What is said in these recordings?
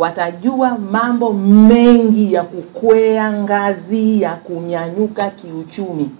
watajua mambo mengi ya kukwea ngazi ya kunyanyuka kiuchumi,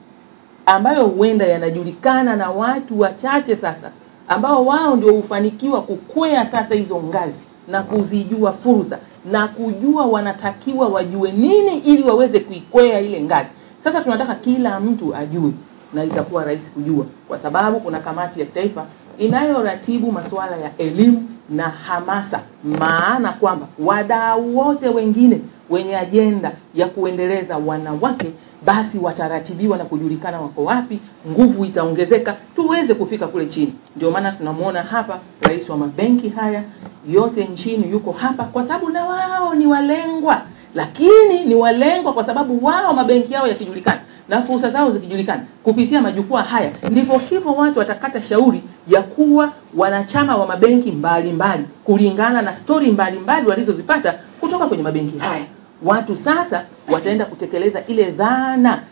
ambayo huenda yanajulikana na watu wachache sasa, ambao wao ndio hufanikiwa kukwea sasa hizo ngazi na kuzijua fursa na kujua wanatakiwa wajue nini ili waweze kuikwea ile ngazi. Sasa tunataka kila mtu ajue, na itakuwa rahisi kujua kwa sababu kuna kamati ya taifa inayoratibu masuala ya elimu na hamasa, maana kwamba wadau wote wengine wenye ajenda ya kuendeleza wanawake basi wataratibiwa na kujulikana wako wapi, nguvu itaongezeka tuweze kufika kule chini. Ndio maana tunamuona hapa rais wa mabenki haya yote nchini yuko hapa kwa sababu na wao ni walengwa, lakini ni walengwa kwa sababu wao mabenki yao yakijulikana na fursa zao zikijulikana kupitia majukwaa haya, ndivyo hivyo watu watakata shauri ya kuwa wanachama wa mabenki mbalimbali kulingana na story mbalimbali walizozipata kutoka kwenye mabenki haya. Watu sasa wataenda kutekeleza ile dhana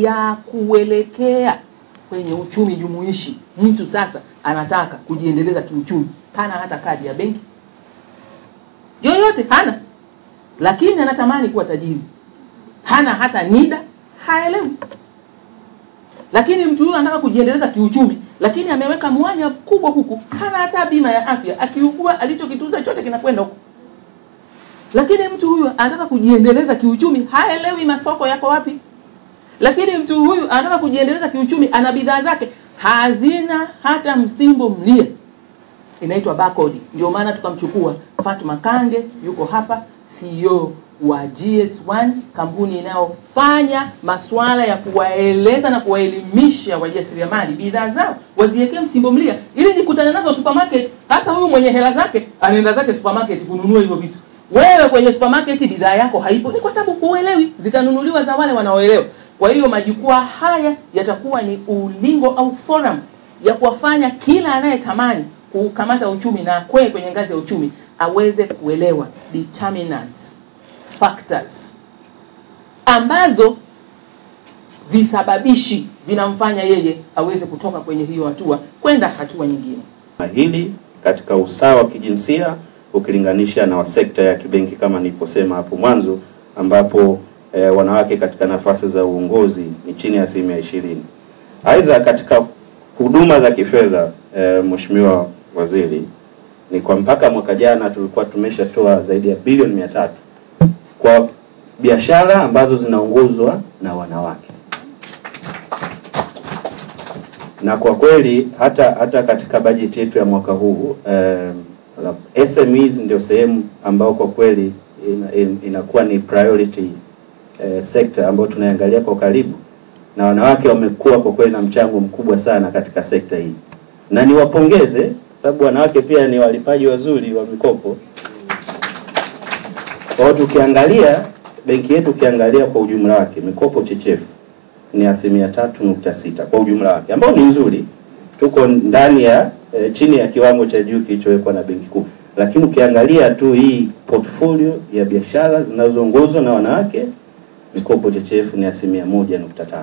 ya kuelekea kwenye uchumi jumuishi. Mtu sasa anataka kujiendeleza kiuchumi, hana hata kadi ya benki yoyote, hana, lakini anatamani kuwa tajiri. Hana hata NIDA, haelewi. Lakini mtu huyu anataka kujiendeleza kiuchumi, lakini ameweka mwanya kubwa huku, hana hata bima ya afya, akiugua alichokitunza chote kinakwenda huko. Lakini mtu huyu anataka kujiendeleza kiuchumi, haelewi masoko yako wapi. Lakini mtu huyu anataka kujiendeleza kiuchumi, ana bidhaa zake hazina hata msimbo mlie, inaitwa barcode. Ndio maana tukamchukua Fatuma Kange, yuko hapa, CEO wa GS1, kampuni inayofanya masuala ya kuwaeleza na kuwaelimisha wajasiriamali bidhaa zao waziwekee msimbo mlia ili nikutane nazo supermarket. Hasa huyu mwenye hela zake anaenda zake supermarket kununua hivyo vitu. Wewe kwenye supermarket bidhaa yako haipo, ni kwa sababu huelewi, zitanunuliwa za wale wanaoelewa. Kwa hiyo majukwaa haya yatakuwa ni ulingo au forum ya kuwafanya kila anayetamani kukamata uchumi na akwe kwenye ngazi ya uchumi aweze kuelewa determinants, factors ambazo visababishi vinamfanya yeye aweze kutoka kwenye hiyo hatua kwenda hatua nyingine. Hili katika usawa wa kijinsia ukilinganisha na sekta ya kibenki kama niliposema hapo mwanzo, ambapo wanawake katika nafasi za uongozi ni chini ya 20%. Aidha katika huduma za kifedha, Mheshimiwa Waziri, ni kwa mpaka mwaka jana tulikuwa tumeshatoa zaidi ya bilioni 300 kwa biashara ambazo zinaongozwa na wanawake. Na kwa kweli hata katika bajeti yetu ya mwaka huu SMEs ndio sehemu ambao kwa kweli inakuwa ni priority sector ambayo tunaangalia kwa karibu, na wanawake wamekuwa kwa kweli na mchango mkubwa sana katika sekta hii. Na niwapongeze sababu wanawake pia ni walipaji wazuri wa mikopo. Kwa hiyo tukiangalia benki yetu, ukiangalia kwa ujumla wake mikopo chechefu ni 3.6 kwa ujumla wake, ambao ni nzuri. Tuko ndani ya chini ya kiwango cha juu kilichowekwa na benki kuu. Lakini ukiangalia tu hii portfolio ya biashara zinazoongozwa na wanawake, mikopo chechefu ni 1.5.